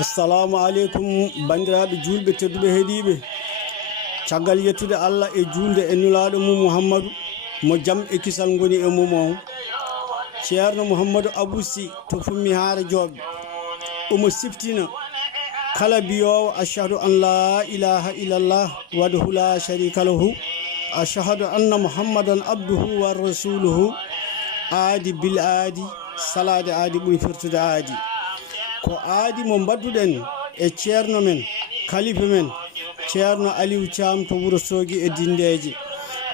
Assalamu alaikum bandiraɓe julɓe tedduɓe heeɗiɓe caggal yettude Allah e julde e nulaɗo mum Muhammadu mo jaam e kisal goni e mum on ceerno Mouhamadou Abou Sy to Fummi Haare Joɓɓe omo siftina kala biyowo ashhadu an la ilaha illallah wahdahu la sharika lahu ashhadu anna muhammadan abduhu wa rasuluhu aadi bil aadi salade aadi ɓuuri firtude aadi ko aadi mo badduɗen e ceerno men kalifa men ceerno Aliou Thiam to Wourossogui e Dindeje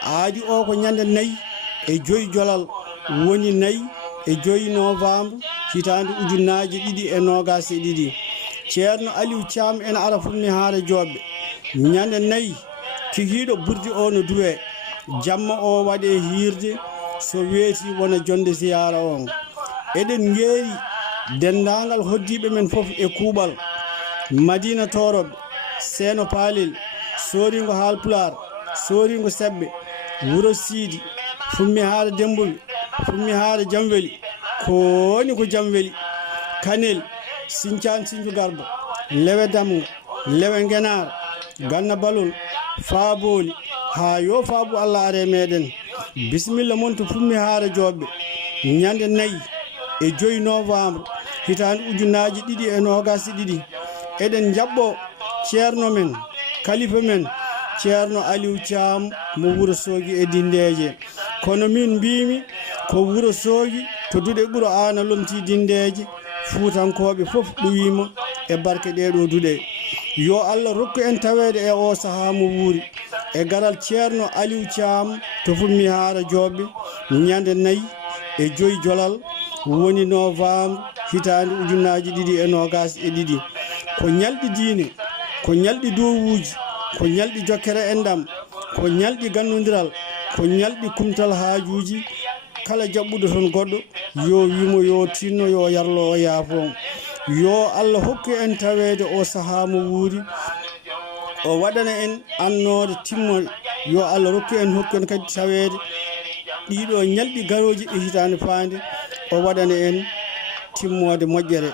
aadi o ko ñande 4 e 5 jolal woni 4 e 5 novembre hitande 2022 ceerno Aliou Thiam en ara Fummi Haare Joɓɓe ñande 4 kikiɗo ɓurdi o no duwe jamma o waɗe hirde so weeti wona jonde ziyara on eɗen geeri dendagal hoddiɓe men foof e kuuɓal Madina Toroɓe Seeno Palel Soringo Halpular Soringo Sebbe Wuro Sidi Fummi Haare Demboul Fummi Haare Jamweli kowoni ko Jamweli Kanel Sinthiane Sindiou Garba Lewe Damga Lewe Ngenar Ganna Balol Faboli ha yo Faabu Allah are meɗen bisimilla moon to Fummi Haare Joɓɓe ñande 4 e 5 novembre hitande 2022 eɗen jaɓɓo ceerno men kalifa men ceerno Aliou Thiam mo Wourossogui e Dindeje kono min mbimi ko Wourossogui to duɗe ɓuuro ana lomti Dindeje fuutankoɓe foof ɗuwima e barke ɗeɗo duɗe yo Allah rokku en tawede e o saaha mo wuuri e garal ceerno Aliou Thiam to Fummi Haare Joɓɓe ñande 4 e 5 jolal woni novembre hitande 2022 ko ñalɗi diine ko ñalɗi dowuji ko ñalɗi jokkere endam ko ñalɗi gandodiral ko ñalɗi kumtal haajuji kala jaɓɓuɗo toon goɗɗo yo wimo yo tinno yo yarlo o yaafo yo Allah hokku en tawede o saaha mo wuuri o waɗana en annode timmode yo Allah rokku en hokku en kadi tawede ɗiɗo ñalɗi garoji e hitande fande o waɗana en timmode moƴƴere